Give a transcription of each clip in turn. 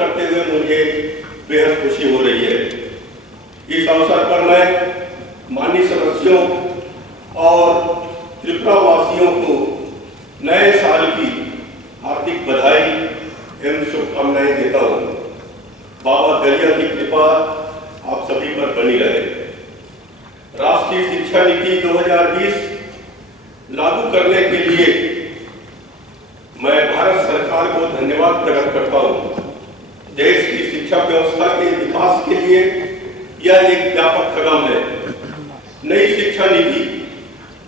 करते हुए मुझे बेहद खुशी हो रही है। इस अवसर पर मैं माननीय सदस्यों और त्रिपुरा वासियों को नए साल की हार्दिक बधाई एवं शुभकामनाएं देता हूँ। बाबा गलिया की कृपा आप सभी पर बनी रहे। राष्ट्रीय शिक्षा नीति 2020 लागू करने के लिए मैं भारत सरकार को धन्यवाद प्रकट करता हूँ। देश की शिक्षा व्यवस्था के विकास के लिए यह एक व्यापक कदम है। नई शिक्षा नीति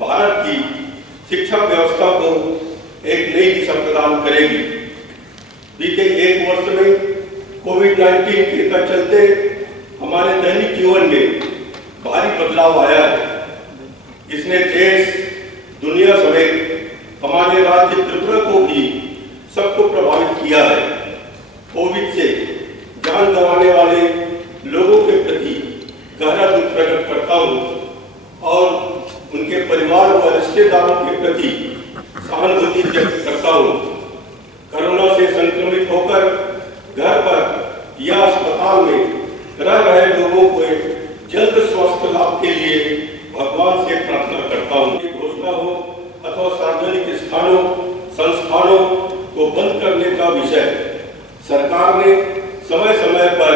भारत की शिक्षा व्यवस्था को एक नई दिशा प्रदान करेगी। बीते एक वर्ष में कोविड-19 के चलते हमारे दैनिक जीवन में भारी बदलाव आया है। इसने देश, दुनिया समेत हमारे राज्य त्रिपुरा को भी सबको प्रभावित किया है। कोविड से जान गंवाने वाले लोगों के प्रति गहरा दुख प्रकट करता हूँ और उनके परिवार व रिश्तेदारों के प्रति सहानुभूति व्यक्त करता हूँ। कोरोना से संक्रमित होकर घर पर या अस्पताल में रह रहे लोगों को जल्द स्वास्थ्य लाभ के लिए भगवान से प्रार्थना करता हूँ। घोषणा हो अथवा सार्वजनिक स्थानों, संस्थानों को बंद करने का विषय सरकार ने समय समय पर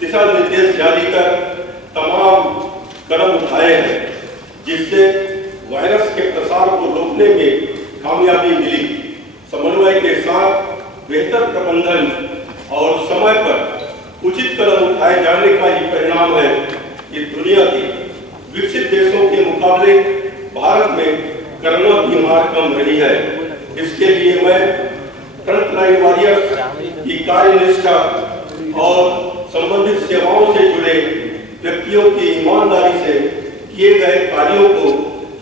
दिशा निर्देश जारी कर तमाम कदम उठाए हैं, जिससे वायरस के प्रसार को रोकने में कामयाबी मिली। समन्वय के साथ बेहतर प्रबंधन और समय पर उचित कदम उठाए जाने का ही परिणाम है कि दुनिया के विकसित देशों के मुकाबले भारत में कोरोना की मार कम रही है। इसके लिए मैं फ्रंटलाइन वॉरियर्स की कार्यनिष्ठा और संबंधित सेवाओं से जुड़े व्यक्तियों की ईमानदारी से किए गए कार्यों को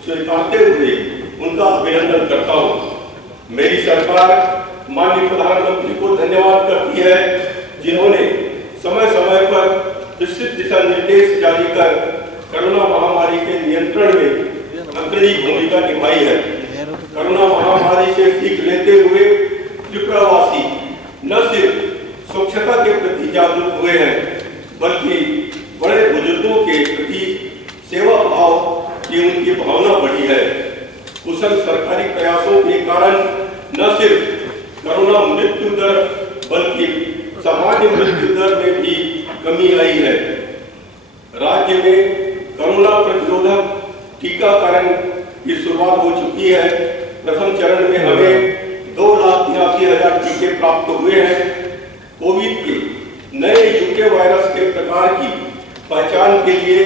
स्वीकारते हुए उनका अभिनंदन करता हूँ। मेरी सरकार माननीय प्रधानमंत्री को धन्यवाद करती है, जिन्होंने समय समय पर विस्तृत दिशा निर्देश जारी कर कोरोना महामारी के नियंत्रण में अग्रणी भूमिका निभाई है। कोरोना महामारी से सीख लेते हुए त्रिपुरावासी न सिर्फ स्वच्छता के प्रति जागरूक हुए हैं, बल्कि बड़े बुजुर्गों के प्रति सेवा भाव की उनकी भावना बढ़ी है। कुशल सरकारी प्रयासों के कारण न सिर्फ कोरोना मृत्यु दर बल्कि सामान्य मृत्यु दर में भी कमी आई है। राज्य में कोरोना प्रतिरोधक टीकाकरण की शुरुआत हो चुकी है। प्रथम चरण में हमें 2,83,000 टीके प्राप्त हुए हैं। कोविड के नए यूके वायरस के प्रकार की पहचान के लिए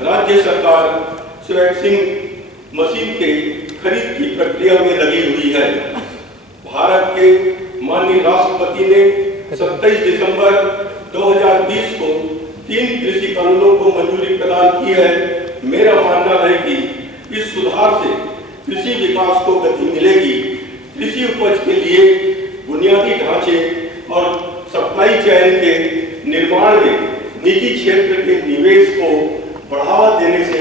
राज्य सरकार वैक्सीन मशीन के खरीद की प्रक्रिया में लगी हुई है। भारत के माननीय राष्ट्रपति ने 27 दिसंबर 2020 को 3 कृषि कानूनों को मंजूरी प्रदान की है। मेरा मानना है कि इस सुधार से कृषि विकास को गति मिलेगी। कृषि उपज के लिए बुनियादी ढांचे और सप्लाई चेन के निर्माण में निजी क्षेत्र के निवेश को बढ़ावा देने से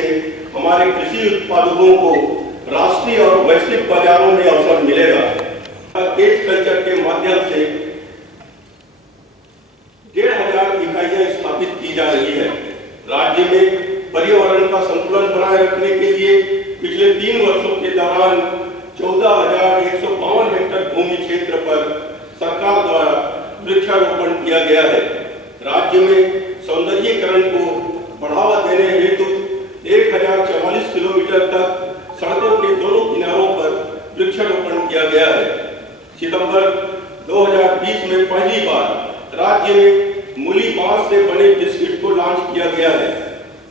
हमारे कृषि उत्पादकों को राष्ट्रीय और वैश्विक बाजारों में अवसर मिलेगा। केज कल्चर के माध्यम से 1,500 इकाइयां स्थापित की जा रही है। राज्य में पर्यावरण का संतुलन बनाए रखने के लिए पिछले 3 वर्षों के दौरान 14,152 हेक्टेयर भूमि क्षेत्र पर सरकार द्वारा वृक्षारोपण किया गया है। राज्य में सौंदर्यीकरण को बढ़ावा देने हेतु 1,044 किलोमीटर तक सड़कों के दोनों किनारों पर वृक्षारोपण किया गया है। सितंबर 2020 में पहली बार राज्य में मूली बांस से बने बिस्किट को लॉन्च किया गया है।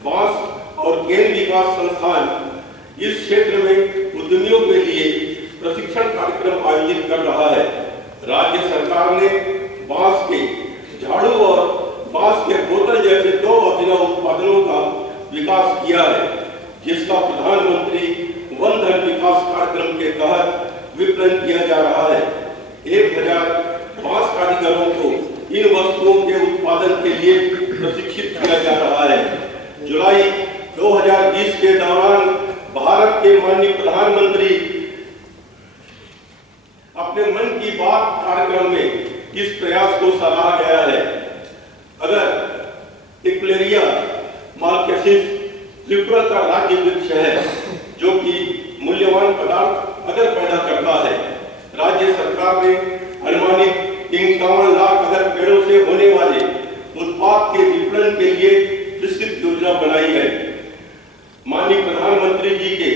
बांस और गेंद विकास संस्थान इस क्षेत्र में उद्यमियों के लिए प्रशिक्षण कार्यक्रम आयोजित कर रहा है। राज्य सरकार ने बांस के झाड़ू और बांस के बोतल जैसे 2 अभिनव उत्पादनों का विकास किया है, जिसका प्रधानमंत्री वन धन विकास कार्यक्रम के तहत विपणन किया जा रहा है। 1,000 बांस कारीगरों को इन वस्तुओं के उत्पादन के लिए प्रशिक्षित किया जा रहा है। जुलाई 2020 के दौरान भारत के माननीय प्रधानमंत्री अपने मन की बात कार्यक्रम में इस प्रयास को सराहा गया है। अगर इक्लेरिया मार्क्वेसिस त्रिपुरा का राज्य वृक्ष है जो कि मूल्यवान पदार्थ अगर पैदा करता है, राज्य सरकार ने अनुमानित 51 लाख अगर पेड़ों से होने वाले उत्पाद के विपणन के लिए विस्तृत योजना बनाई है। माननीय प्रधानमंत्री जी के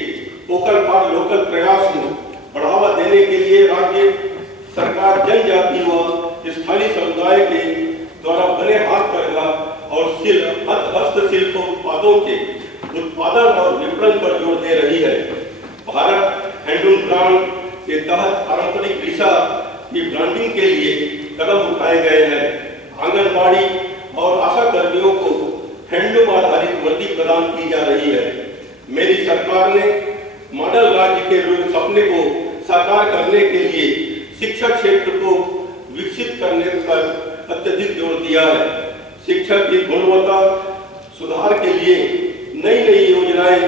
वोकल फॉर लोकल प्रयास को बढ़ावा देने के लिए राज्य सरकार जनजाति व स्थानीय समुदाय के द्वारा बने हाथ करघा और हस्तशिल्प उत्पादों के उत्पादन और विपणन पर जोर दे रही है। भारत हैंडलूम ब्रांड के तहत पारंपरिक रेशा की ब्रांडिंग के लिए कदम उठाए गए हैं। आंगनबाड़ी और आशा कर्मियों को हैंडलूम आधारित वर्दी प्रदान की जा रही है। मेरी सरकार ने मॉडल राज्य के सपने को साकार करने के लिए शिक्षा क्षेत्र को विकसित करने पर अत्यधिक जोर दिया है। शिक्षा की गुणवत्ता सुधार के लिए नई नई योजनाएं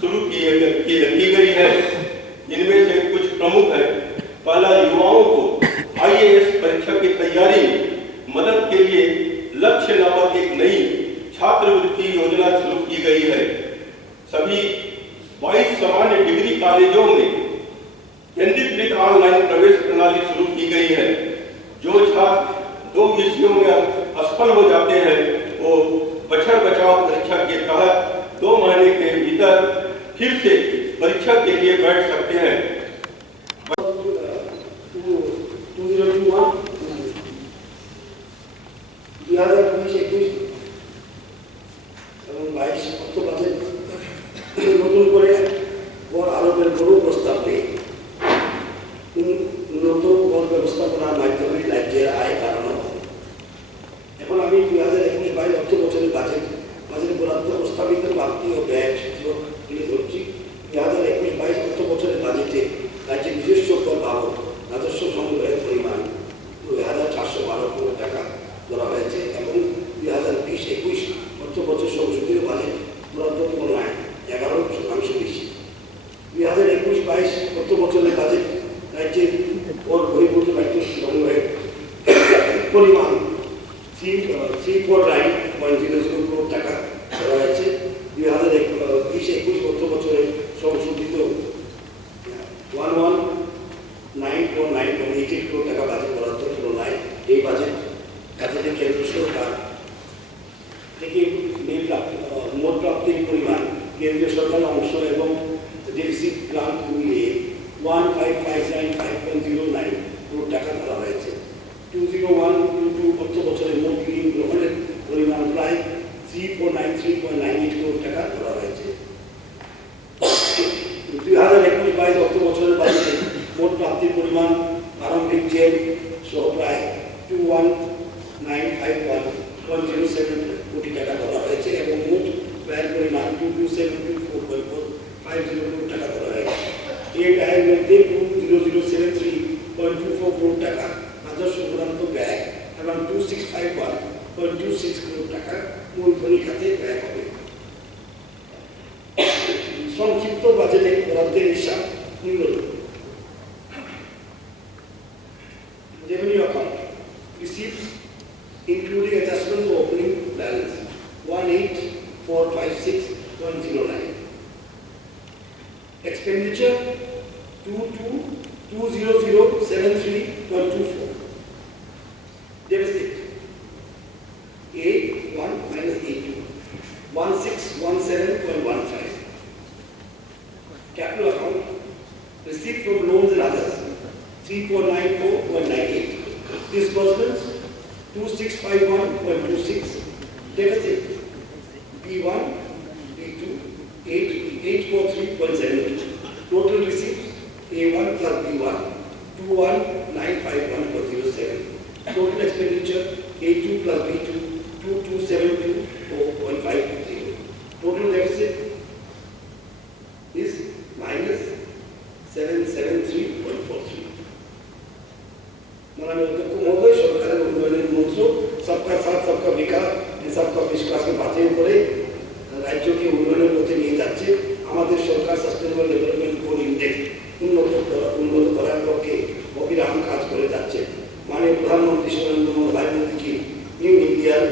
शुरू की गई है। इनमें से कुछ प्रमुख है। पहला, युवाओं को IAS परीक्षा की तैयारी में मदद के लिए लक्ष्य नामक एक नई छात्रवृत्ति योजना शुरू की गई है। सभी 22 सामान्य डिग्री कॉलेजों में केंद्रीकृत ऑनलाइन प्रवेश प्रणाली शुरू की गई है। जो छात्र 2 विषयों में असफल हो जाते हैं वो बछड़ बचाव परीक्षा के तहत 2 महीने के भीतर फिर से परीक्षा के लिए बैठ सकते हैं। নতুন করে বর আরোপের কোনো প্রস্তাব নেই। নতুন বর ব্যবস্থাপনার মাধ্যমে রাজ্যের আয় বাড়ানো। এখন আমি 2021-22 অর্থ বছরের বাজেট বরাদ্দ প্রস্তাবিত প্রাপ্তি ও ব্যয় তুলে ধরছি। 2021-22 অর্থ বছরের বাজেটে রাজ্যের নিজস্ব কর বাবদ রাজস্ব সংগ্রহের পরিমাণ 2,412 কোটি টাকা ধরা হয়েছে এবং 2020-21 অর্থ বছর সংসদীয় বাজেট বরাদ্দ তুলনায় 11% বেশি। 2021-22 অর্থ বছরের বাজেট রাজ্যের কর বহির্ভূত রাজ্য সংগ্রহের পরিমাণ 349.00 কোটি টাকা ধরা হয়েছে। 2020-21 অর্থ বছরে সংশোধিত 119.88 কোটি টাকা বাজেট বরাদ্দ তুলনায় এই বাজেটে কেন্দ্র সরকার থেকে মোট প্রাপ্তির পরিমাণ কেন্দ্রীয় সরকারের অংশ এবং ডেফিসিট গ্রান্ট মিলিয়ে 15,595.09 কোটি টাকা ধরা হয়েছে। 2021-22 অর্থ বছরে মোট ঋণ গ্রহণের পরিমাণ প্রায় 3,493.98 কোটি টাকা ধরা হয়েছে। 2021-22 অর্থ বছরের বাজেটে মোট প্রাপ্তির পরিমাণ প্রারম্ভিক জেল সহ প্রায় 21,951.07 কোটি টাকা ধরা হয়েছে এবং মোট ব্যয়ের পরিমাণ 22,724.50 কোটি টাকা ধরা হয়েছে। এই ব্যয়ের মধ্যে 2,0073.24 কোটি টাকা রাজস্ব প্রদান্ত ব্যয় এবং 2,651.26 কোটি টাকা মূলধনী খাতে ব্যয় হবে। সংক্ষিপ্ত বাজেটে বরাদ্দের হিসাব নিম্নরূপ। Revenue account receipts including adjustment to opening balance 18,456.09. Expenditure 2,200,73.24. Deficit A1 minus A2 1617.15. Capital account receipt from loans and others 3,494.98. Disbursements 2,651.26. Deficit B1, B2, 843.72. Total receipts A1 plus B1 21,951.07. Total expenditure A2 plus B2 22,724.53. Total deficit is minus 773.43. माननीय अध्यक्ष महोदय, सरकार उन्नयन मंच सबका साथ सबका विकास सबका विश्वास के माध्यम করে রাজ্যকে উন্নয়নের পথে নিয়ে যাচ্ছে। আমাদের সরকার সাস্টেনেবল ডেভেলপমেন্ট গোল ইন্ডেক্স উন্নত করার পক্ষে অবিরাম কাজ করে যাচ্ছে। মাননীয় প্রধানমন্ত্রী নরেন্দ্র মোদী নিউ ইন্ডিয়ার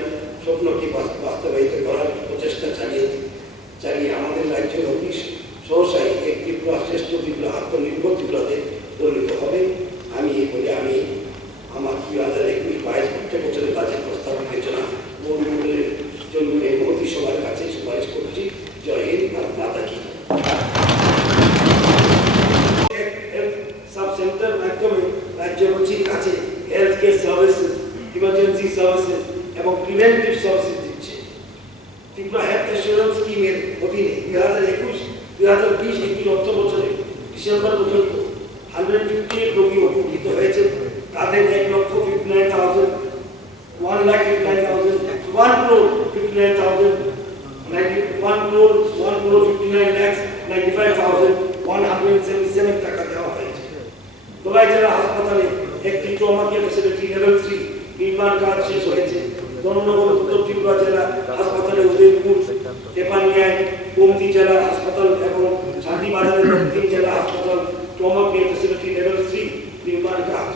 স্বপ্নকে বাস্তবায়িত করার প্রচেষ্টা চালিয়ে আমাদের রাজ্যের অতি সহসাই এক ত্রিপুরা শ্রেষ্ঠ ত্রিপুরা আত্মনির্ভর ত্রিপুরাতে পরিণত হবে। আমি আমার 2021-22 অর্থবছরের বাজেট প্রস্তাব বিবেচনা অনুমোদনের জন্য এই মহতী সবার কাছে সুপারিশ করছি। জয় হিন্দ, ভারত মাতা কি। সাব সেন্টার মাধ্যমে রাজ্যবাসীর কাছে health care services, emergency services এবং প্রিভেন্টিভ সার্ভিসেস দিচ্ছে। ত্রিপুরা হেলথ ইন্স্যুরেন্স স্কিমের অধীনে 2021 অর্থ বছরে ডিসেম্বর পর্যন্ত 158 রোগী উপকৃত হয়েছে। তাদের 1,59,000, 1,59,000, 1,59,95,177 টাকা দেওয়া হয়েছে। ধলাই জেলা হাসপাতালে একটি ট্রমা কেয়ার ফ্যাসিলিটি লেভেল 3 নির্মাণ কাজ শেষ হয়েছে। ধর্মনগর উত্তর ত্রিপুরা জেলা হাসপাতালে উদয়পুর, টেপানিয়ায় গোমতী জেলা হাসপাতাল এবং শান্তিবাজারের দক্ষিণ জেলা হাসপাতাল ট্রমা কেয়ার ফ্যাসিলিটি লেভেল 3 নির্মাণ কাজ।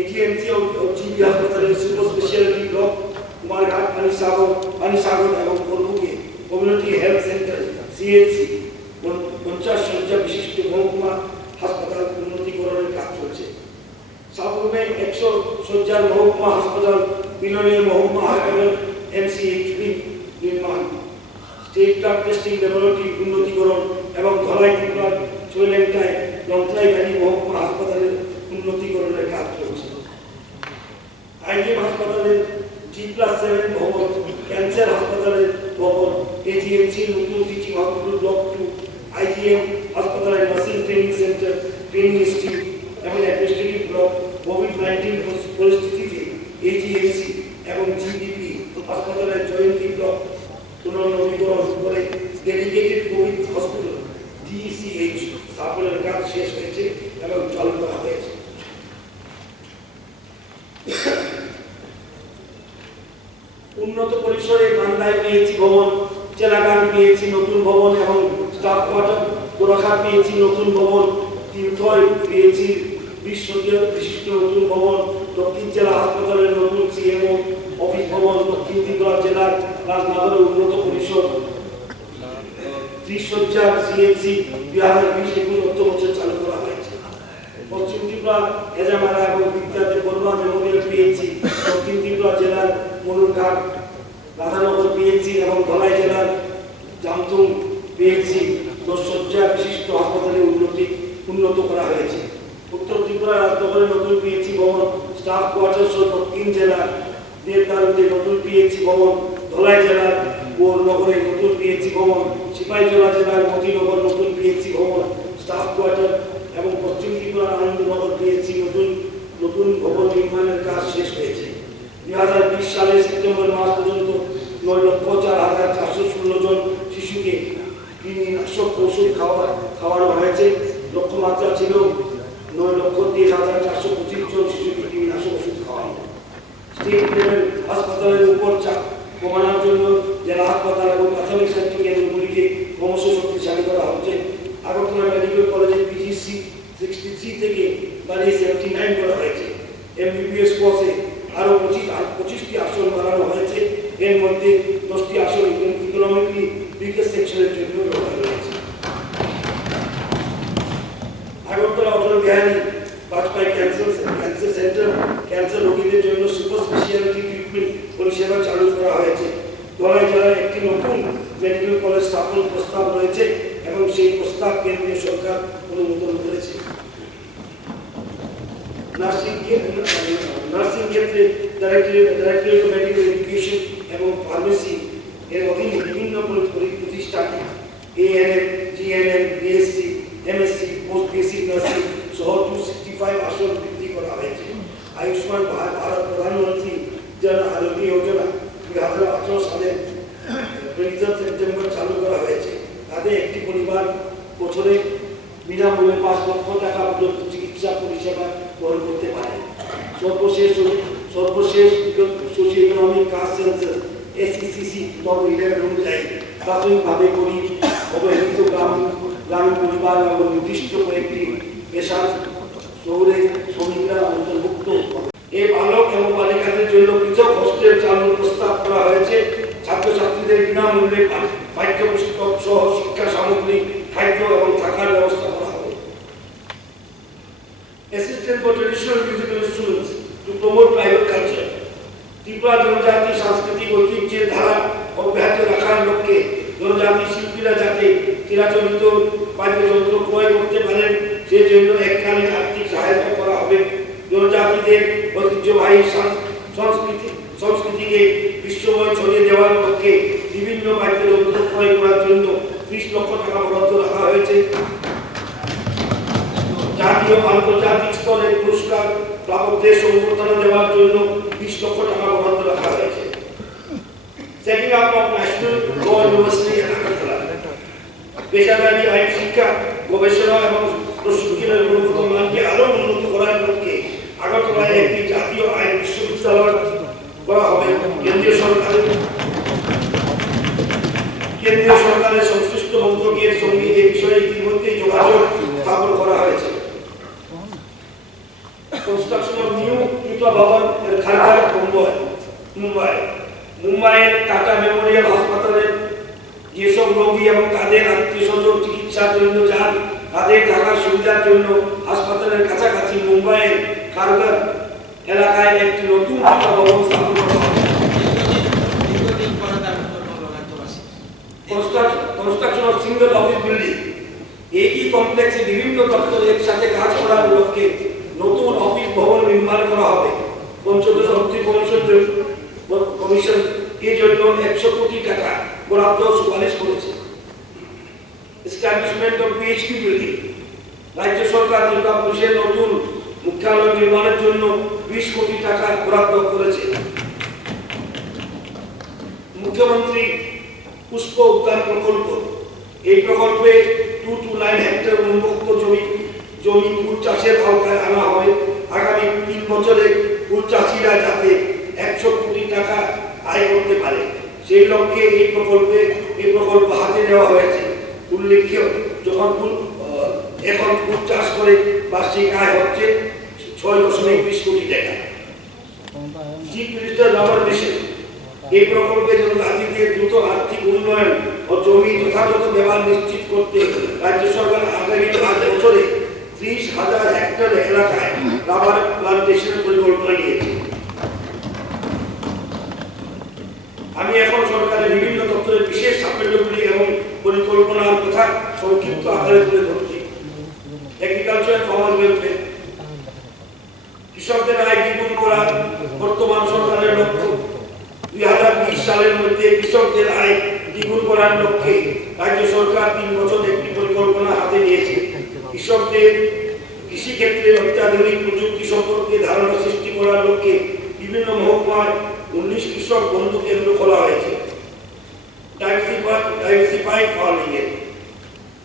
এটিএমসি ও জিবি হাসপাতালের super speciality block Kumarghat, Panisagar এবং কর্পুকে কমিউনিটি হেলথ সেন্টার সিএইচসি 50 শয্যা বিশিষ্ট মহকুমা হাসপাতাল উন্নতিকরণের কাজ চলছে। সাবরুমে 100 শয্যার মহকুমা হাসপাতাল, বিলনের মহকুমা হাসপাতাল এমসিএইচবি নির্মাণ। স্টেট ড্রাগ টেস্টিং ল্যাবরেটরি উন্নতিকরণ এবং ধলাই ত্রিপুরার চৈলেন্টায় লংথলাই ভ্যালি মহকুমা হাসপাতালের উন্নতিকরণের কাজ চলছে। আইজিএম হাসপাতালের G+7 ভবন, ক্যান্সার হাসপাতালের ভবন, এজিএমসি নতুন টিচিং হসপিটাল ব্লক 2, আইজিএম হাসপাতালের nursing training centre, training institute এবং অ্যাডমিনিস্ট্রেটিভ ব্লক কোভিড-19 পরিস্থিতিতে এজিএমসি এবং জিডিপি হাসপাতালের জয়ন্তী ব্লক পুনর্নবীকরণ করে ডেডিকেটেড কোভিড হসপিটাল ডিসিএইচ স্থাপনের কাজ শেষ হয়েছে এবং চালু করা হয়েছে। উন্নত পরিসরে মান্দায় পিএইচি ভবন, চেলাগান পিএইচি নতুন ভবন এবং স্টাফ কোয়ার্টার, গোরাঘাট পিএইচি নতুন ভবন, তীর্থয় পিএইচি 20 শয্যা বিশিষ্ট নতুন ভবন, দক্ষিণ জেলা হাসপাতালের নতুন সিএমও অফিস ভবন, দক্ষিণ ত্রিপুরা জেলার রাজনগরের উন্নত পরিসর 30 শয্যা সিএমসি 2020-21 অর্থ বছর চালু করা হয়েছে। পশ্চিম ত্রিপুরা এজামারা এবং বিদ্যাদেব বর্মা মেমোরিয়াল পিএইচি, দক্ষিণ ত্রিপুরা জেলার মনুরঘাট, রাধানগর পিএইচি এবং ধলাই জেলার জামথং পিএইচি 10 শয্যা বিশিষ্ট হাসপাতালে উন্নত করা হয়েছে। উত্তর ত্রিপুরা রাজনগরের নতুন পিএইচি ভবন, স্টাফ কোয়ার্টার সহ দক্ষিণ জেলার দেবদারুতে নতুন পিএইচি ভবন, ধলাই জেলার বোরনগরে নতুন পিএইচি ভবন, সিপাহীজলা জেলার মতিনগর নতুন পিএইচি ভবন, স্টাফ কোয়ার্টার এবং পশ্চিম ত্রিপুরার আনন্দনগর পিএইচি নতুন ভবন নির্মাণের কাজ শেষ হয়েছে। 2020 সালের সেপ্টেম্বর মাস পর্যন্ত 9,04,416 জন শিশুকে কৃমিনাশক ওষুধ খাওয়ানো হয়েছে। লক্ষ্যমাত্রা ছিল 9,23,425 জন শিশুকে কৃমিনাশক ওষুধ খাওয়ানো। স্টেট লেভেল হাসপাতালের উপর চাপ কমানোর জন্য জেলা হাসপাতাল এবং প্রাথমিক স্বাস্থ্য কেন্দ্রগুলিকে ক্রমশ শক্তিশালী করা হচ্ছে। আগরতলা মেডিকেল কলেজের পিজিসি 63 থেকে বাড়িয়ে 79 করা হয়েছে। এমবিবিএস কোর্সে আরও 25টি আসন বাড়ানো হয়েছে। এর মধ্যে 10টি আসন ইকোনমিক্যালি উইকার সেকশনের জন্য ব্যবহার হয়েছে। Agartala Atal Bihari Vajpayee cancer centre cancer রোগীদের জন্য সুপার স্পেশালিটি ট্রিটমেন্ট পরিষেবা চালু করা হয়েছে। ধলাই জেলায় একটি নতুন মেডিকেল কলেজ স্থাপনের প্রস্তাব রয়েছে এবং সেই প্রস্তাব কেন্দ্রীয় সরকার অনুমোদন করেছে। নার্সিং ক্ষেত্রে ডাইরেক্টরেট অফ মেডিকেল এডুকেশন এবং ফার্মেসি এর অধীনে বিভিন্ন প্রতিষ্ঠানে ANM, GNM, BSc, MSc, post basic nursing সহ 265 আসন বৃদ্ধি করা হয়েছে। আয়ুষ্মান ভারত প্রধানমন্ত্রী জন আরোগ্য যোজনা 2018 সালে 20 সেপ্টেম্বর চালু করা হয়েছে। তাতে একটি পরিবার বছরে বিনামূল্যে 5 লক্ষ টাকা পর্যন্ত চিকিৎসা পরিষেবা গ্রহণ করতে পারে। সর্বশেষ socio economic caste census SECC 11 অনুযায়ী প্রাথমিকভাবে গরিব অবহেলিত গ্রামীণ পরিবার এবং নির্দিষ্ট কয়েকটি পেশার শহরে শ্রমিকরা অন্তর্ভুক্ত। এই বালক এবং বালিকাদের জন্য পৃথক হোস্টেল চালুর প্রস্তাব করা হয়েছে। ছাত্রছাত্রীদের বিনামূল্যে পাঠ্যপুস্তক সহ শিক্ষা সামগ্রী, খাদ্য এবং থাকার ব্যবস্থা করা হবে। Assistance for traditional musical instruments to promote tribal culture. Tripura জনজাতি সাংস্কৃতিক ঐতিহ্যের ধারা অব্যাহত রাখার লক্ষ্যে জনজাতি শিল্পীরা যাতে চিরাচরিত বাদ্যযন্ত্র ক্রয় করতে পারেন সেজন্য এককালীন আর্থিক সহায়তা করা হবে। জনজাতিদের ঐতিহ্যবাহী সংস্কৃতিকে বিশ্বময় ছড়িয়ে দেওয়ার লক্ষ্যে বিভিন্ন বাদ্যযন্ত্র ক্রয় করার জন্য 30 লক্ষ টাকা বরাদ্দ রাখা হয়েছে। জাতীয় আন্তর্জাতিক স্তরে পুরস্কার প্রাপকদের সংবর্ধনা দেওয়ার জন্য 20 লক্ষ টাকা বরাদ্দ রাখা হয়েছে। Setting up of national law university Agartala. পেশাদারি আইন শিক্ষা, গবেষণা এবং প্রশিক্ষণের গুণগত মানকে আরো উন্নত করার লক্ষ্যে আগরতলায় একটি জাতীয় আইন বিশ্ববিদ্যালয় করা হবে। কেন্দ্রীয় সরকারের সংশ্লিষ্ট মন্ত্রকের সঙ্গে এই বিষয়ে ইতিমধ্যে যোগাযোগ স্থাপন করা হয়েছে। Construction of new Tripura Bhavan in Kharghar, মুম্বাইয়ের টাটা মেমোরিয়াল হাসপাতালে যেসব রোগী এবং তাদের আত্মীয়স্বজন চিকিৎসার জন্য যান তাদের থাকার সুবিধার জন্য হাসপাতালের কাছাকাছি মুম্বাইয়ের খারগার এলাকায় একটি নতুন ট্রিপুরা ভবন স্থাপন করা হবে। Construction of single office building. একই কমপ্লেক্সে বিভিন্ন দপ্তর একসাথে কাজ করার লক্ষ্যে নতুন অফিস ভবন নির্মাণ করা হবে। পঞ্চদশ অর্থ কমিশন এই জন্য 100 কোটি টাকা বরাদ্দ সুপারিশ করেছে। Establishment of PHP building. রাজ্য সরকার ত্রিপুরা পুলিশের নতুন মুখ্যালয় নির্মাণের জন্য 20 কোটি টাকা বরাদ্দ করেছে। মুখ্যমন্ত্রী পুষ্প উদ্যান প্রকল্প। এই প্রকল্পে 229 হেক্টর উন্মুক্ত জমি ফুল চাষের আওতায় আনা হবে। আগামী 3 বছরে ফুল চাষিরা যাতে 100 কোটি টাকা আয় করতে পারে সেই লক্ষ্যে এই প্রকল্প হাতে নেওয়া হয়েছে। উল্লেখ্য এখন ফুল চাষ করে বার্ষিক আয় হচ্ছে 6.20 কোটি টাকা। Chief minister rubber mission. এই প্রকল্পে জনজাতিদের দ্রুত আর্থিক উন্নয়ন ও জমি যথাযথ ব্যবহার নিশ্চিত করতে রাজ্য সরকার আগামী 5 বছরে 30,000 হেক্টর এলাকায় রাবার প্লান্টেশনের পরিকল্পনা নিয়েছে। আমি এখন সরকারের বিভিন্ন দপ্তরের বিশেষ সাফল্যগুলি এবং পরিকল্পনার কথা সংক্ষিপ্ত আকারে তুলে ধরছি। Agriculture farmer welfare. কৃষকদের আয় দ্বিগুণ করা বর্তমান সরকারের লক্ষ্য। 2020 সালের মধ্যে কৃষকদের আয় দ্বিগুণ করার লক্ষ্যে রাজ্য সরকার 3 বছর একটি পরিকল্পনা হাতে নিয়েছে। কৃষকদের কৃষিক্ষেত্রে অত্যাধুনিক প্রযুক্তি সম্পর্কে ধারণা সৃষ্টি করার লক্ষ্যে বিভিন্ন মহকুমায় 19 কৃষক বন্ধু কেন্দ্র খোলা হয়েছে। ডাইভার্সিফাইড ফার্মিং এর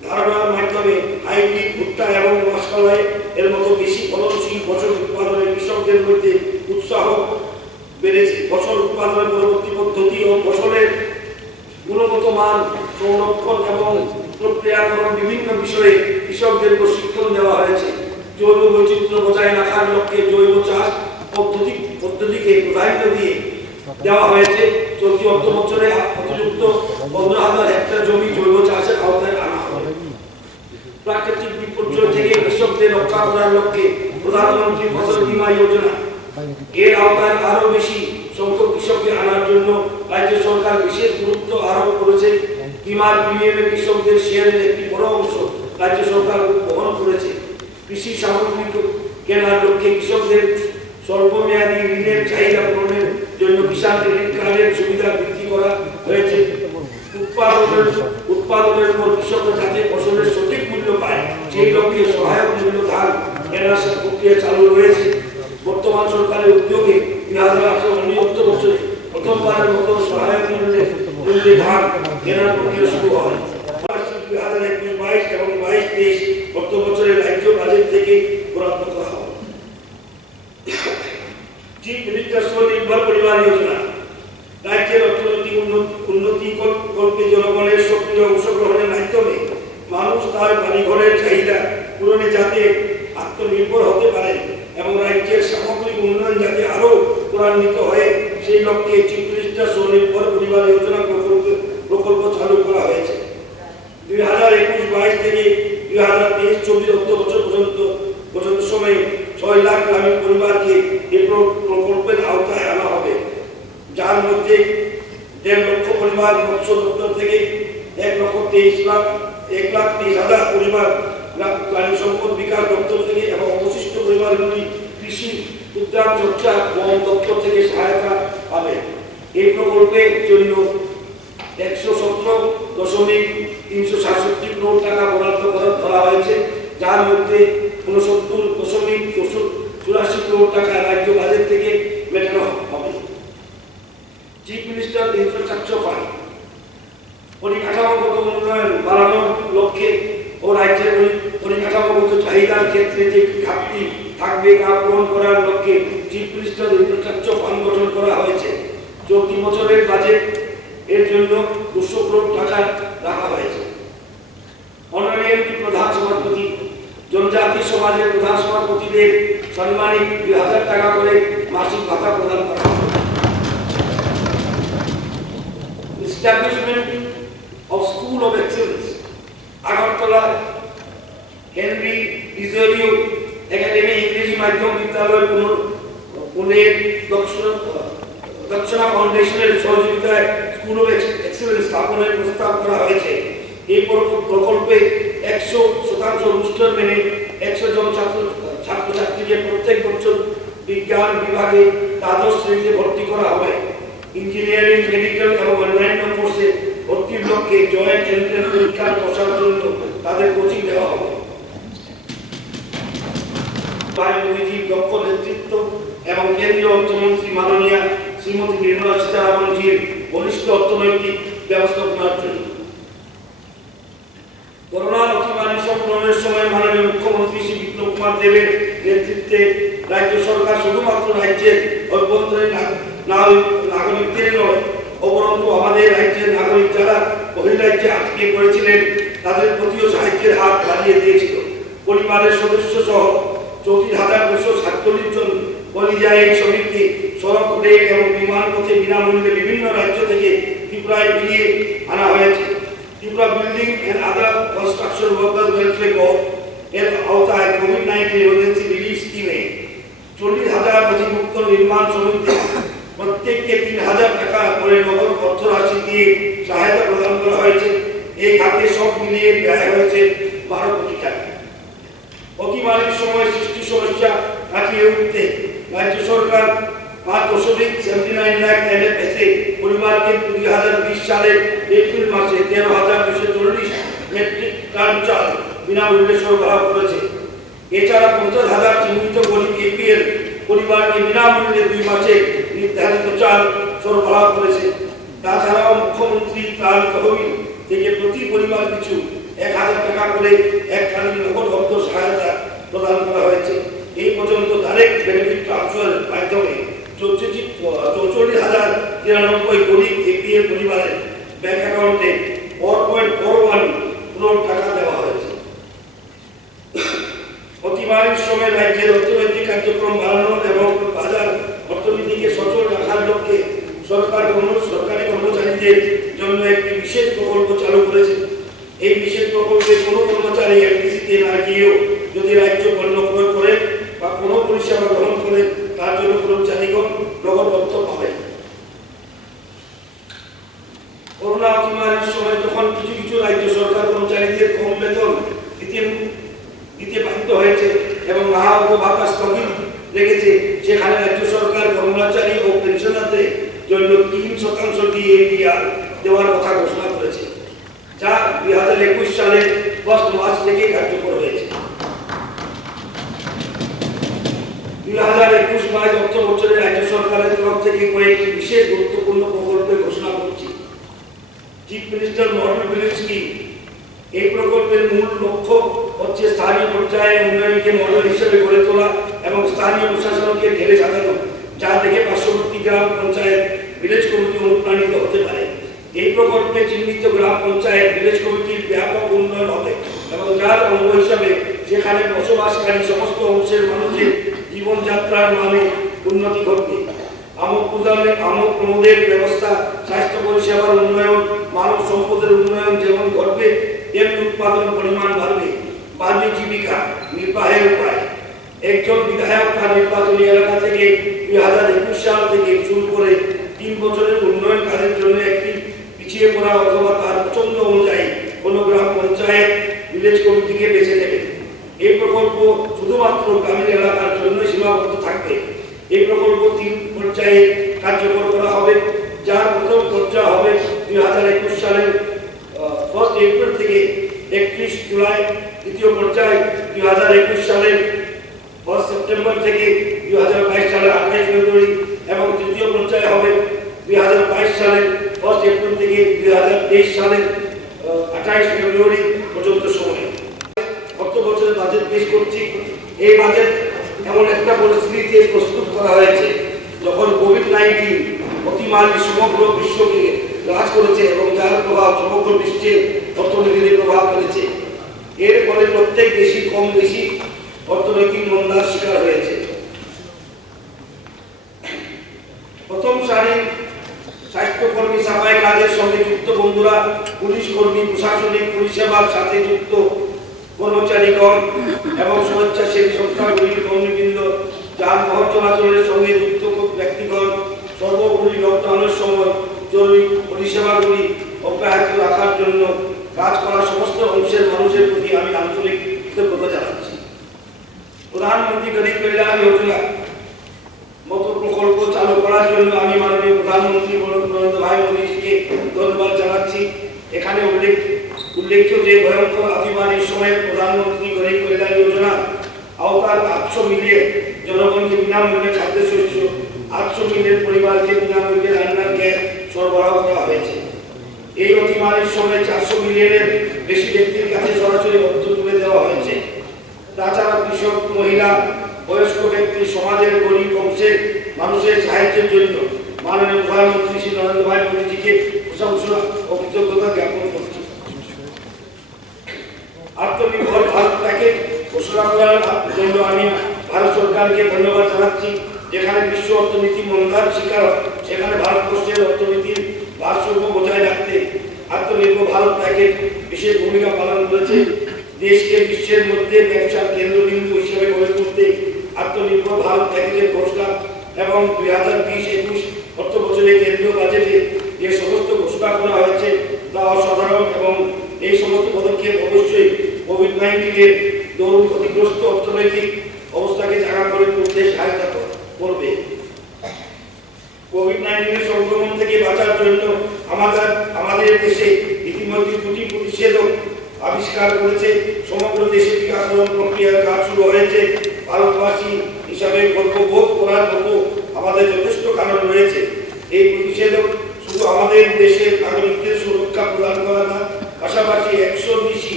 ধারণার মাধ্যমে হাইব্রিড ভুট্টা এবং মাসকলাই এর মতো বেশি ফলনশীল ফসল উৎপাদনে কৃষকদের মধ্যে উৎসাহ বেড়েছে। ফসল উৎপাদনের পরবর্তী পদ্ধতি ও ফসলের গুণগত মান, সংরক্ষণ এবং প্রক্রিয়াকরণ বিভিন্ন বিষয়ে কৃষকদের প্রশিক্ষণ দেওয়া হয়েছে। জৈব বৈচিত্র্য বজায় রাখার লক্ষ্যে জৈব চাষ পদ্ধতিকে প্রাধান্য দিয়ে দেওয়া হয়েছে। চলতি অর্থ বছরে অতিরিক্ত 15,000 হেক্টর জমি জৈব চাষের আওতায় আনা হবে। প্রাকৃতিক বিপর্যয় থেকে কৃষকদের রক্ষা করার লক্ষ্যে প্রধানমন্ত্রী ফসল বীমা যোজনা এর আওতায় আরো বেশি সংখ্যক কৃষককে আনার জন্য রাজ্য সরকার বিশেষ গুরুত্ব আরোপ করেছে। বীমার প্রিমিয়ামে কৃষকদের শেয়ারের একটি বড় অংশ রাজ্য সরকার বহন করেছে। কৃষি সামগ্রী কেনার লক্ষ্যে কৃষকদের স্বল্পমেয়াদী ঋণের চাহিদা পূরণের জন্য কিষাণ ক্রেডিট কার্ডের সুবিধা বৃদ্ধি করা হয়েছে। উৎপাদনের পর কৃষকরা যাতে ফসলের সঠিক মূল্য পায় সেই লক্ষ্যে সহায়ক মূল্য ধান কেনার প্রক্রিয়া চালু রয়েছে। বর্তমান সরকারের উদ্যোগে 2018 বছরে প্রথমবারের মতো সহায়ক মূল্যে ধান কেনার প্রক্রিয়া শুরু হয়। 2021-22 এবং 22-23 গত বছরের রাজ্য বাজেট থেকে বরাদ্দ করা হবে। চিফ মিনিস্টার স্বনির্ভর পরিবার যোজনা। রাজ্যের অর্থনৈতিক উন্নতি কল্পে জনগণের সক্রিয় অংশগ্রহণের মাধ্যমে মানুষ তার বাড়িঘরের চাহিদা পূরণে যাতে আত্মনির্ভর হতে পারে এবং রাজ্যের সামগ্রিক উন্নয়ন যাতে লক্ষ্যে চিফ মিনিস্টার স্বনির্ভর পরিবার যোজনা প্রকল্প চালু করা হয়েছে। 2021-22 থেকে 2023-24 অর্থ বছর পর্যন্ত সময়ে 6 লাখ গ্রামীণ পরিবারকে এই প্রকল্পের আওতায় আনা হবে, যার মধ্যে 1.5 লক্ষ পরিবার মৎস্য দপ্তর থেকে, 1,23,000 পরিবার প্রাণী সম্পদ বিকাশ দপ্তর থেকে এবং অবশিষ্ট পরিবারগুলি কৃষি উদ্যান চর্চা বন দপ্তর থেকে সহায়তা পাবে। এই প্রকল্পের জন্য 117.367 কোটি টাকা বরাদ্দ করা হয়েছে, যার মধ্যে 69.84 কোটি টাকা রাজ্য বাজেট থেকে মেটানো হবে। চিফ মিনিস্টার ইনফ্রাস্ট্রাকচার ফান্ড পরিকাঠামোগত উন্নয়ন বাড়ানোর লক্ষ্যে ও রাজ্যের পরিকাঠামোগত চাহিদার ক্ষেত্রে যে ঘাটতি থাকবে তা পূরণ করার লক্ষ্যে চিফ মিনিস্টার ইনফ্রাস্ট্রাকচার ফান্ড গঠন করা হয়েছে। চলতি বছরের বাজেট এর জন্য 200 কোটি টাকা রাখা হয়েছে। অনারেরি প্রধান সভাপতি জনজাতি সমাজের প্রধান সভাপতিদের সম্মানিত 2000 টাকা করে মাসিক ভাতা প্রদান করা হবে। Establishment of School of Excellence, Agartala Henry ডিজোরিও একাডেমি ইংরেজি মাধ্যম বিদ্যালয় পুনের দক্ষিণা ফাউন্ডেশনের সহযোগিতায় স্কুল অফ এক্সেলেন্স স্থাপনের প্রস্তাব করা হয়েছে। এই প্রকল্পে 100% রুস্টার মেনে 100 জন ছাত্রছাত্রীকে প্রত্যেক বছর বিজ্ঞান বিভাগে দ্বাদশ শ্রেণীতে ভর্তি করা হবে। ইঞ্জিনিয়ারিং, মেডিকেল এবং অন্যান্য কোর্সে ভর্তির লক্ষ্যে জয়েন্ট এন্ট্রান্স পরীক্ষার বসার জন্য তাদের কোচিং দেওয়া হবে। মোদীজির দক্ষ নেতৃত্ব এবং কেন্দ্রীয় অর্থমন্ত্রী মাননীয়া শ্রীমতী নির্মলা সীতারামনজির বলিষ্ঠ অর্থনৈতিক ব্যবস্থাপনার জন্য করোনা অতিমারী সংক্রমণের সময় মাননীয় মুখ্যমন্ত্রী শ্রী বিপ্লব কুমার দেবের নেতৃত্বে রাজ্য সরকার শুধুমাত্র রাজ্যের অভ্যন্তরীণ নাগরিকদের নয়, অপরন্তু আমাদের রাজ্যের নাগরিক যারা বহির্রাজ্যে আটকে পড়েছিলেন তাদের প্রতিও সাহায্যের হাত বাড়িয়ে দিয়েছিল। পরিবারের সদস্য সহ 34,247 জন পরিযায়ী শ্রমিককে সড়ক, রেল এবং বিমান পথে বিনামূল্যে বিভিন্ন রাজ্য থেকে ত্রিপুরায় ফিরিয়ে আনা হয়েছে। Tripura building and other construction workers welfare board এর আওতায় কোভিড-19 ইমার্জেন্সি রিলিফ স্কিমে 40,000 নথিভুক্ত নির্মাণ শ্রমিকদের প্রত্যেককে 3,000 টাকা করে নগদ অর্থরাশি দিয়ে সহায়তা প্রদান করা হয়েছে। এই খাতে সব মিলিয়ে ব্যয় হয়েছে 12 কোটি টাকা। অতিমারীর সময় সৃষ্টি সমস্যা কাটিয়ে উঠতে রাজ্য সরকার 5.79 লাখ এনএফএসএ পরিবারকে 2020 সালের এপ্রিল মাসে 13,240 মেট্রিক টন চাল বিনামূল্যে সরবরাহ করেছে। এছাড়া 50,000 চিহ্নিত গরিব এপিএল পরিবারকে বিনামূল্যে 2 মাসে নির্ধারিত চাল সরবরাহ করেছে। তাছাড়াও মুখ্যমন্ত্রী ত্রাণ তহবিল থেকে প্রতি পরিবার পিছু 1,000 টাকা করে এককালীন নগদ অর্থ সহায়তা প্রদান করা হয়েছে। এই পর্যন্ত ডাইরেক্ট বেনিফিট ট্রান্সফারের মাধ্যমে 44,093 গরিব এপিএল পরিবারের ব্যাংক অ্যাকাউন্টে 4.41 কোটি টাকা দেওয়া হয়েছে। অতিমারীর সময় রাজ্যের অর্থনৈতিক কার্যক্রম বাড়ানো এবং বাজার অর্থনীতিকে সচল রাখার লক্ষ্যে সরকারি কর্মচারীদের জন্য একটি বিশেষ প্রকল্প চালু করেছে। এই বিশেষ প্রকল্পে কোনো কর্মচারী এলটিসিতে না গিয়েও যদি রাজ্য পণ্য ক্রয় করে বা কোনো পরিষেবা গ্রহণ করে তার জন্য কর্মচারীগণ নগদ অর্থ পাবে। করোনা অতিমারীর সময় যখন কিছু রাজ্য সরকার কর্মচারীদের কম বেতন দিতে বাধ্য হয়েছে এবং মহার্ঘ ভাতা স্থগিত রেখেছে, সেখানে রাজ্য সরকার কর্মচারী ও পেনশনারদের জন্য 3% ডিএপিআর দেওয়ার কথা ঘোষণা করেছে, যা 2021 সালের 1 মার্চ থেকে কার্যকর হয়েছে। 2021-22 অর্থ বছরে রাজ্য সরকারের তরফ থেকে কয়েকটি বিশেষ গুরুত্বপূর্ণ প্রকল্পের ঘোষণা করছি। Chief minister model village scheme, এই প্রকল্পের মূল লক্ষ্য হচ্ছে স্থানীয় পর্যায়ে উন্নয়নকে মডেল হিসেবে গড়ে তোলা এবং স্থানীয় প্রশাসনকে ঢেলে সাজানো, যা দেখে পার্শ্ববর্তী গ্রাম পঞ্চায়েত ভিলেজ কমিটি অনুপ্রাণিত হতে পারে। এই প্রকল্পে চিহ্নিত গ্রাম পঞ্চায়েত ভিলেজ কমিটির ব্যাপক উন্নয়ন হবে এবং যার অঙ্গ হিসাবে সেখানে বসবাসকারী সমস্ত অংশের মানুষের জীবনযাত্রার মানে উন্নতি ঘটবে। আমোদ প্রমোদের ব্যবস্থা, স্বাস্থ্য পরিষেবার উন্নয়ন, মানব সম্পদের উন্নয়ন যেমন ঘটবে তেমনি উৎপাদন পরিমাণ বাড়বে, বাড়বে জীবিকা নির্বাহের উপায়। একজন বিধায়ক তার নির্বাচনী এলাকা থেকে 2021 সাল থেকে শুরু করে 3 বছরের উন্নয়ন কাজের জন্য একটি পিছিয়ে পড়া অথবা তার পছন্দ অনুযায়ী কোনো গ্রাম পঞ্চায়েত ভিলেজ কমিটিকে বেছে নেবে। এই প্রকল্প শুধুমাত্র গ্রামীণ এলাকার জন্য সীমাবদ্ধ থাকবে। এই প্রকল্প 3 পর্যায়ে কার্যকর করা হবে, যার প্রথম পর্যায় হবে 2021 সালের 1 এপ্রিল থেকে 31 জুলাই, দ্বিতীয় পর্যায় 2021 সালের 1 সেপ্টেম্বর থেকে 2022 সালের 28 ফেব্রুয়ারি এবং তৃতীয় পর্যায় হবে 2022 সালের 1 এপ্রিল থেকে 2023 সালের 28 ফেব্রুয়ারি পর্যন্ত সময়। গত বছরের বাজেট পেশ করছি। এই বাজেট এমন একটা পরিস্থিতিতে প্রস্তুত করা হয়েছে যখন কোভিড-19 অতিমারী সমগ্র বিশ্বকে গ্রাস করেছে এবং যার প্রভাব সমগ্র বিশ্বের অর্থনীতিতে প্রভাব ফেলেছে। এর ফলে প্রত্যেক দেশই কম বেশি অর্থনৈতিক মন্দার শিকার হয়েছে। প্রথম সারির স্বাস্থ্যকর্মী, সাফাই কাজের সঙ্গে যুক্ত বন্ধুরা, পুলিশ কর্মী, প্রশাসনিক পরিষেবার সাথে যুক্ত কর্মচারীগণ এবং স্বেচ্ছাসেবী সংস্থাগুলির কর্মীবৃন্দ, যানবাহন চলাচলের সঙ্গে যুক্ত ব্যক্তিগণ, সর্বোপরি লকডাউনের সময় জরুরি পরিষেবাগুলি অব্যাহত রাখার জন্য কাজ করা সমস্ত অংশের মানুষের প্রতি আমি আন্তরিক কৃতজ্ঞতা জানাচ্ছি। প্রধানমন্ত্রী গরিব কল্যাণ যোজনা মতো প্রকল্প চালু করার জন্য আমি মাননীয় প্রধানমন্ত্রী নরেন্দ্র ভাই মোদীজিকে ধন্যবাদ জানাচ্ছি। এখানে উল্লেখ্য যে ভয়ঙ্কর অতিমারির সময় প্রধানমন্ত্রী গরিব কল্যাণ যোজনা আওতার 800 মিলিয়ন জনগণকে বিনামূল্যে খাদ্যশস্য, 800 মিলিয়ন পরিবারকে বিনামূল্যে রান্নার গ্যাস সরবরাহ করা হয়েছে। এই অতিমারির সময় 400 মিলিয়নের বেশি ব্যক্তির কাছে সরাসরি অর্থ তুলে দেওয়া হয়েছে। তাছাড়া কৃষক, মহিলা, বয়স্ক ব্যক্তি, সমাজের গরিব অংশের মানুষের সাহায্যের জন্য মাননীয় প্রধানমন্ত্রী শ্রী নরেন্দ্র ভাই মোদীজিকে প্রশংসা ও কৃতজ্ঞতা জ্ঞাপন করছি। আত্মনির্ভর ভারত প্যাকেজ ঘোষণা করার জন্য আমি ভারত সরকারকে ধন্যবাদ জানাচ্ছি। যেখানে বিশ্ব অর্থনীতি মন্দার শিকার, সেখানে ভারতবর্ষের অর্থনীতির ভারসাম্য বজায় রাখতে আত্মনির্ভর ভারত প্যাকেজ বিশেষ ভূমিকা পালন করেছে। দেশকে বিশ্বের মধ্যে ব্যবসার কেন্দ্রবিন্দু হিসেবে গড়ে তুলতে আত্মনির্ভর ভারত প্যাকেজের ঘোষণা এবং 2020-21 অর্থ বছরে কেন্দ্রীয় বাজেটে যে সমস্ত ঘোষণা করা হয়েছে তা অসাধারণ এবং এই সমস্ত পদক্ষেপ অবশ্যই কোভিড-19 দরুন ক্ষতিগ্রস্ত অর্থনৈতিক অবস্থাকে জায়গা করে তুলতে সহায়তা করবে। কোভিড-19 সংক্রমণ থেকে বাঁচার জন্য আমাদের দেশে ইতিমধ্যে 2টি প্রতিষেধক আবিষ্কার করেছে। সমগ্র দেশে টিকাকরণ প্রক্রিয়ার কাজ শুরু হয়েছে। ভারতবাসী হিসাবে গর্ববোধ করার মতো আমাদের যথেষ্ট কারণ রয়েছে। এই প্রতিষেধক শুধু আমাদের দেশের নাগরিকদের সুরক্ষা প্রদান করা না, পাশাপাশি 100 বেশি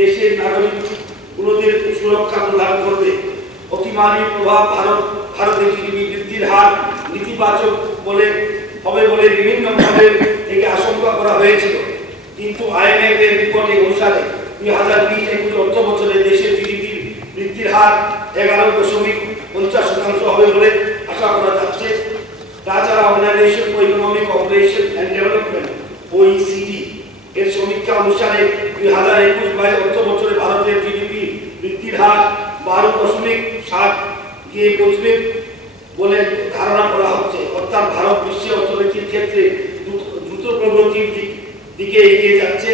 দেশের নাগরিকগুলোদের সুরক্ষা প্রদান করবে। অতিমারীর প্রভাব ভারতের জিডিপি বৃদ্ধির হার নেতিবাচক হবে বলে বিভিন্নভাবে থেকে আশঙ্কা করা হয়েছিল, কিন্তু IMF এর রিপোর্টে অনুসারে 2020-21 অর্থ বছরে দেশের জিডিপি বৃদ্ধির হার 11.50% হবে বলে আশা করা যাচ্ছে। তাছাড়া organisation for economic cooperation and development OECD এর সমীক্ষা অনুসারে 2021-22 অর্থ বছরে ভারতের জিডিপি বৃদ্ধির হার 12.7 গিয়ে পৌঁছবে বলে ধারণা করা হচ্ছে। অর্থাৎ ভারত বিশ্বের অর্থনীতির ক্ষেত্রে দ্রুত প্রগতির দিকে এগিয়ে যাচ্ছে।